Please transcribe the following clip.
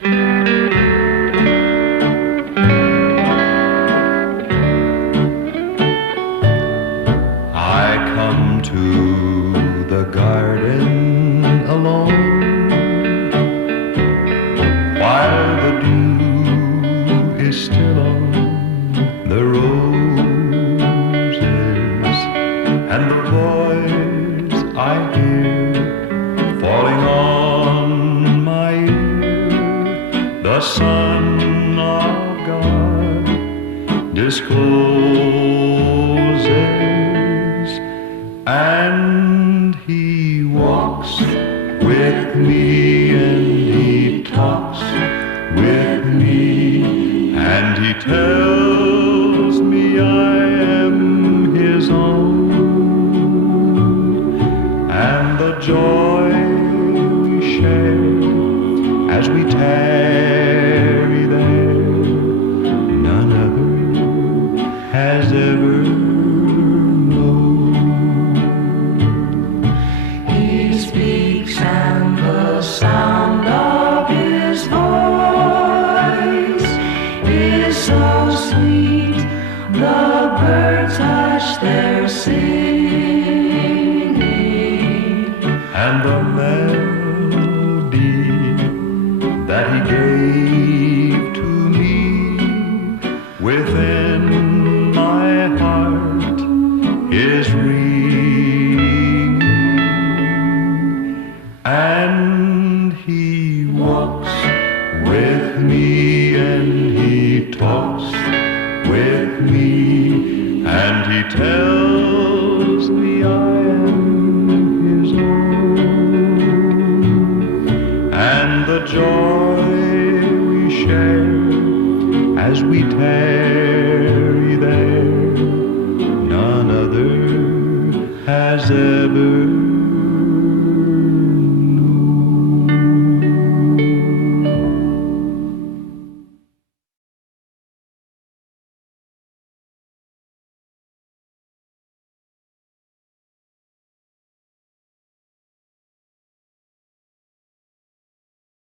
I come to the garden alone while the dew is still on the roses, and the voice I hear falling on my ear, the Son of God discloses, and He walks with me, and He talks with me, and He tells me I am His own, and the joy we share as we tarry there, none other has ever known. He speaks and the sound of His voice is so sweet, the birds hush their singing, And the melody that He gave to me within my heart is ringing, and He walks with me, and He talks with me, and He tells me I am His own, and the joy we share as we tarry there, none other has ever